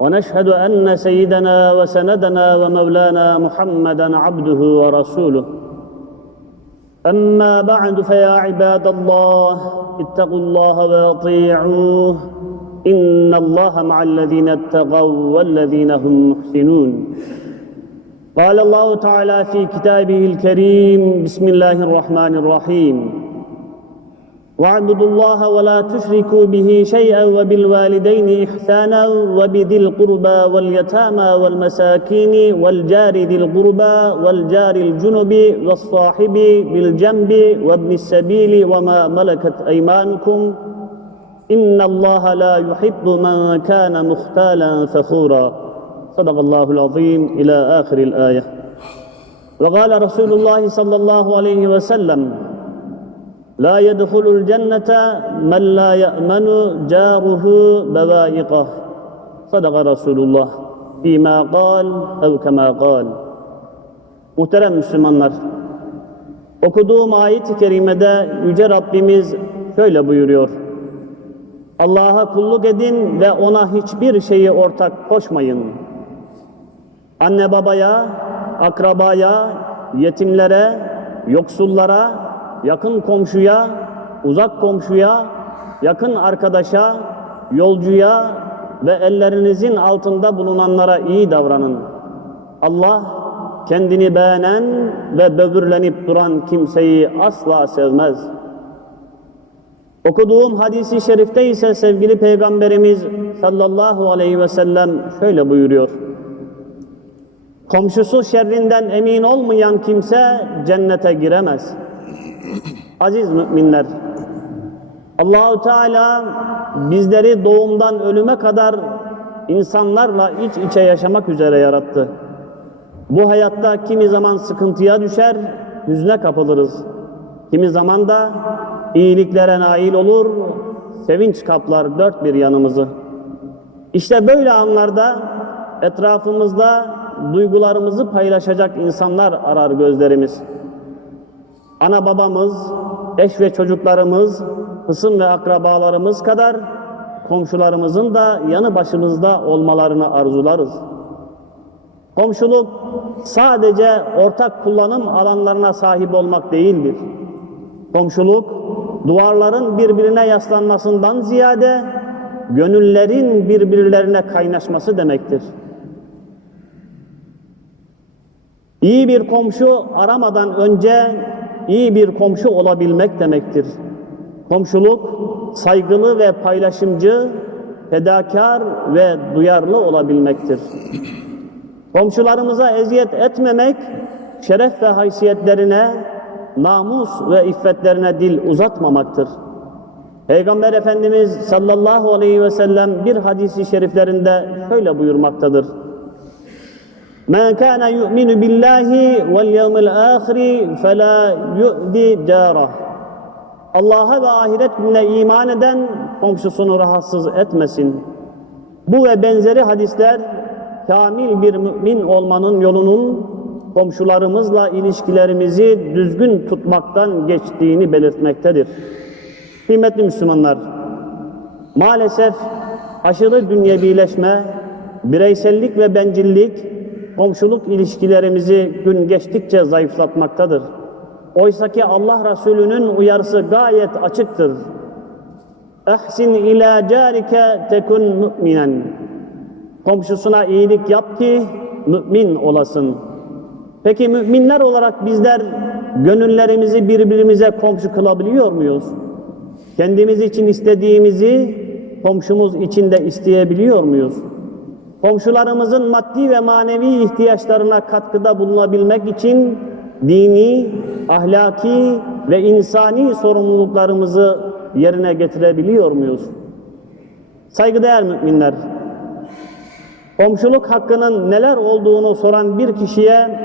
ونشهد أن سيدنا وسندنا ومولانا محمدا عبده ورسوله. أما بعد فيا عباد الله اتقوا الله وأطيعوه. إن الله مع الذين اتقوا والذين هم محسنون. قال الله تعالى في كتابه الكريم بسم الله الرحمن الرحيم. واعبدوا الله ولا تشركوا به شيئا وبالوالدين إحسانا وبذي القربى واليتامى والمساكين والجار ذي القربى والجار الجنب والصاحب بالجنب وابن السبيل وما ملكت أيمانكم إن الله لا يحب من كان مختالا فخورا. صدق الله العظيم. إلى آخر الآية. وقال رسول الله صلى الله عليه وسلم La yedhulul cennete men la ye'menu caruhu bevaikah. Sadaka Resulullah. Bima kal ev kema kal. Muhterem Müslümanlar, okuduğum ayet-i kerimede Yüce Rabbimiz şöyle buyuruyor. Allah'a kulluk edin ve ona hiçbir şeyi ortak koşmayın. Anne babaya, akrabaya, yetimlere, yoksullara, yakın komşuya, uzak komşuya, yakın arkadaşa, yolcuya ve ellerinizin altında bulunanlara iyi davranın. Allah kendini beğenen ve böbürlenip duran kimseyi asla sevmez. Okuduğum hadisi şerifte ise sevgili Peygamberimiz sallallahu aleyhi ve sellem şöyle buyuruyor. Komşusu şerrinden emin olmayan kimse cennete giremez.'' Aziz müminler, Allahu Teala bizleri doğumdan ölüme kadar insanlarla iç içe yaşamak üzere yarattı. Bu hayatta kimi zaman sıkıntıya düşer, hüzne kapılırız. Kimi zaman da iyiliklere nail olur, sevinç kaplar dört bir yanımızı. İşte böyle anlarda etrafımızda duygularımızı paylaşacak insanlar arar gözlerimiz. Ana babamız, eş ve çocuklarımız, hısım ve akrabalarımız kadar komşularımızın da yanı başımızda olmalarını arzularız. Komşuluk sadece ortak kullanım alanlarına sahip olmak değildir. Komşuluk duvarların birbirine yaslanmasından ziyade gönüllerin birbirlerine kaynaşması demektir. İyi bir komşu aramadan önce iyi bir komşu olabilmek demektir. Komşuluk saygılı ve paylaşımcı, fedakar ve duyarlı olabilmektir. Komşularımıza eziyet etmemek, şeref ve haysiyetlerine, namus ve iffetlerine dil uzatmamaktır. Peygamber Efendimiz sallallahu aleyhi ve sellem bir hadisi şeriflerinde şöyle buyurmaktadır. Kana yu'minu billahi vel yevmil ahiri fela yu'di jarah. Allah'a ve ahiret gününe iman eden komşusunu rahatsız etmesin. Bu ve benzeri hadisler kamil bir mümin olmanın yolunun komşularımızla ilişkilerimizi düzgün tutmaktan geçtiğini belirtmektedir. Kıymetli Müslümanlar, maalesef aşırı dünyevileşme, bireysellik ve bencillik komşuluk ilişkilerimizi gün geçtikçe zayıflatmaktadır. Oysa ki Allah Resulü'nün uyarısı gayet açıktır. Ehsin ila carike tekun mu'minen. Komşusuna iyilik yap ki mümin olasın. Peki müminler olarak bizler gönüllerimizi birbirimize komşu kılabiliyor muyuz? Kendimiz için istediğimizi komşumuz için de isteyebiliyor muyuz? Komşularımızın maddi ve manevi ihtiyaçlarına katkıda bulunabilmek için dini, ahlaki ve insani sorumluluklarımızı yerine getirebiliyor muyuz? Saygıdeğer müminler, Komşuluk hakkının neler olduğunu soran bir kişiye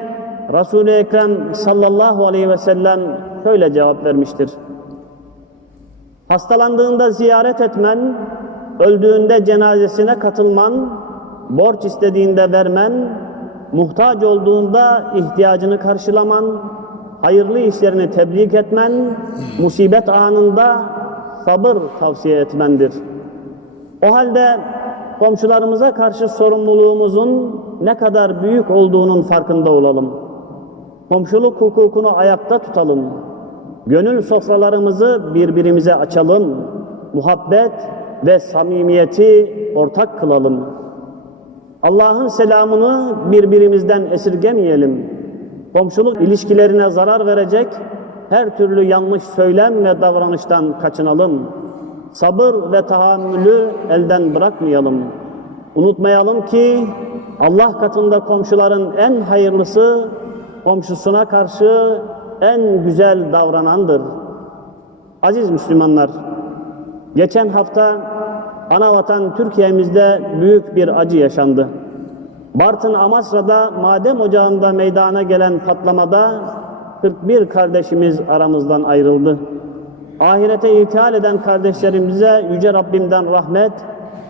Resul-i Ekrem sallallahu aleyhi ve sellem şöyle cevap vermiştir. Hastalandığında ziyaret etmen, öldüğünde cenazesine katılman, borç istediğinde vermen, muhtaç olduğunda ihtiyacını karşılaman, hayırlı işlerini tebliğ etmen, musibet anında sabır tavsiye etmendir. O halde komşularımıza karşı sorumluluğumuzun ne kadar büyük olduğunun farkında olalım. Komşuluk hukukunu ayakta tutalım. Gönül sofralarımızı birbirimize açalım. Muhabbet ve samimiyeti ortak kılalım. Allah'ın selamını birbirimizden esirgemeyelim. Komşuluk ilişkilerine zarar verecek her türlü yanlış söylem ve davranıştan kaçınalım. Sabır ve tahammülü elden bırakmayalım. Unutmayalım ki Allah katında komşuların en hayırlısı komşusuna karşı en güzel davranandır. Aziz Müslümanlar, geçen hafta anavatan Türkiye'mizde büyük bir acı yaşandı. Bartın Amasra'da maden ocağında meydana gelen patlamada 41 kardeşimiz aramızdan ayrıldı. Ahirete irtihal eden kardeşlerimize Yüce Rabbimden rahmet,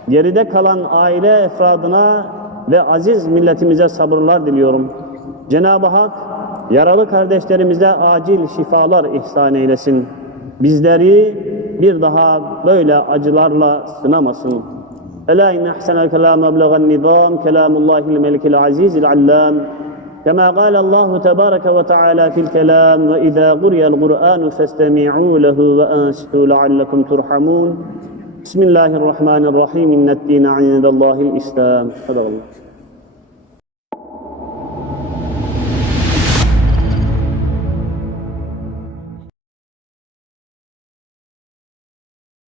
geride kalan aile efradına ve aziz milletimize sabırlar diliyorum. Cenab-ı Hak yaralı kardeşlerimize acil şifalar ihsan eylesin. Bizleri bir daha böyle acılarla sınamasın. Ela inne ahsenel kelam eblegan nizam kelamullahil melikil azizil allam. كما قال الله تبارك وتعالى في الكلام وإذا قرئ القرآن فاستمعوا له وأنصتوا لعلكم ترحمون بسم الله الرحمن الرحيم إن الدين عند الله الإسلام صدق الله